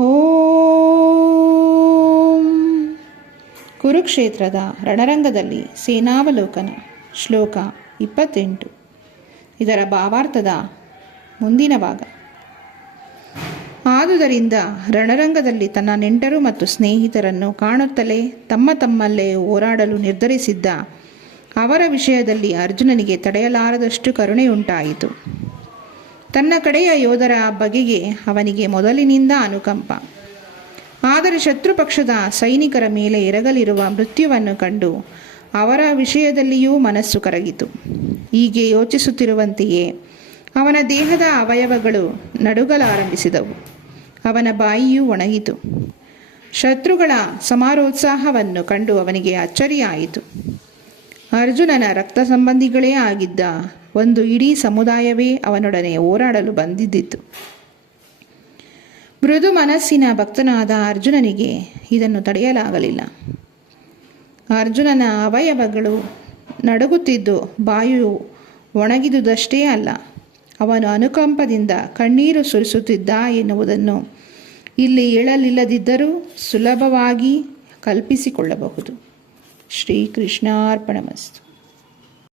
ಓಂ. ಕುರುಕ್ಷೇತ್ರದ ರಣರಂಗದಲ್ಲಿ ಸೇನಾವಲೋಕನ ಶ್ಲೋಕ 28. ಇದರ ಭಾವಾರ್ಥದ ಮುಂದಿನ ಭಾಗ. ಆದುದರಿಂದ ರಣರಂಗದಲ್ಲಿ ತನ್ನ ನೆಂಟರು ಮತ್ತು ಸ್ನೇಹಿತರನ್ನು ಕಾಣುತ್ತಲೇ ತಮ್ಮಲ್ಲೇ ಹೋರಾಡಲು ನಿರ್ಧರಿಸಿದ್ದ ಅವರ ವಿಷಯದಲ್ಲಿ ಅರ್ಜುನನಿಗೆ ತಡೆಯಲಾರದಷ್ಟು ಕರುಣೆಯುಂಟಾಯಿತು. ತನ್ನ ಕಡೆಯ ಯೋಧರ ಬಗೆಗೆ ಅವನಿಗೆ ಮೊದಲಿನಿಂದ ಅನುಕಂಪ. ಆದರೆ ಶತ್ರುಪಕ್ಷದ ಸೈನಿಕರ ಮೇಲೆ ಎರಗಲಿರುವ ಮೃತ್ಯುವನ್ನು ಕಂಡು ಅವರ ವಿಷಯದಲ್ಲಿಯೂ ಮನಸ್ಸು ಕರಗಿತು. ಹೀಗೆ ಯೋಚಿಸುತ್ತಿರುವಂತೆಯೇ ಅವನ ದೇಹದ ಅವಯವಗಳು ನಡುಗಲಾರಂಭಿಸಿದವು. ಅವನ ಬಾಯಿಯೂ ಒಣಗಿತು. ಶತ್ರುಗಳ ಸಮಾರೋತ್ಸಾಹವನ್ನು ಕಂಡು ಅವನಿಗೆ ಅಚ್ಚರಿಯಾಯಿತು. ಅರ್ಜುನನ ರಕ್ತ ಸಂಬಂಧಿಗಳೇ ಆಗಿದ್ದ ಒಂದು ಇಡೀ ಸಮುದಾಯವೇ ಅವನೊಡನೆ ಹೋರಾಡಲು ಬಂದಿದ್ದಿತು. ಮೃದು ಮನಸ್ಸಿನ ಭಕ್ತನಾದ ಅರ್ಜುನನಿಗೆ ಇದನ್ನು ತಡೆಯಲಾಗಲಿಲ್ಲ. ಅರ್ಜುನನ ಅವಯವಗಳು ನಡುಗುತ್ತಿದ್ದು ಬಾಯು ಒಣಗಿದುದಷ್ಟೇ ಅಲ್ಲ, ಅವನು ಅನುಕಂಪದಿಂದ ಕಣ್ಣೀರು ಸುರಿಸುತ್ತಿದ್ದ ಎನ್ನುವುದನ್ನು ಇಲ್ಲಿ ಹೇಳಲಿಲ್ಲದಿದ್ದರೂ ಸುಲಭವಾಗಿ ಕಲ್ಪಿಸಿಕೊಳ್ಳಬಹುದು. ಶ್ರೀಕೃಷ್ಣಾರ್ಪಣಮಸ್ತು.